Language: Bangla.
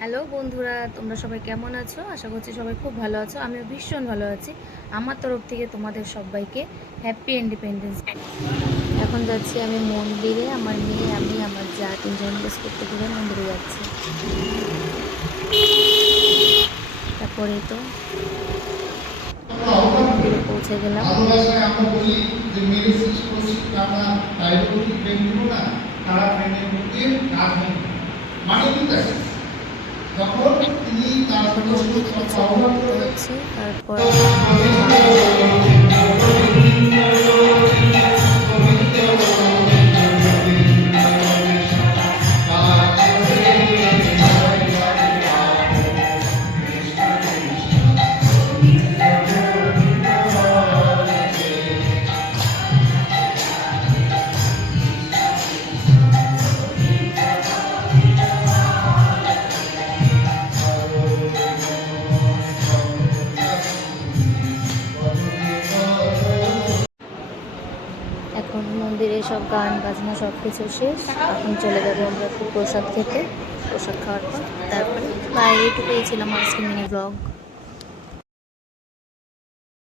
হ্যালো বন্ধুরা, তোমরা সবাই কেমন আছো? আশা করছি সবাই খুব ভালো আছো। আমিও ভীষণ ভালো আছি। আমার তরফ থেকে তোমাদের সবাইকে হ্যাপি ইন্ডিপেন্ডেন্স ডে। এখন যাচ্ছি আমি মন্দিরে। আমার মেয়ে, আমি, আমার যা তিনজন মিলে স্কুল থেকে মন্দিরে যাচ্ছি। তারপরে তো মন্দিরে পৌঁছে গেলাম। যখন তিনি তার এখন মন্দিরে কিছু করতে হচ্ছে। তারপর এখন মন্দিরে সব গান বাজনা সব কিছু শেষ। এখন চলে যাবো আমরা একটু প্রসাদ খেতে। প্রসাদ খাওয়ার পর তারপরে এইটুকুই ছিল আমার আজকে মিনি ব্লগ।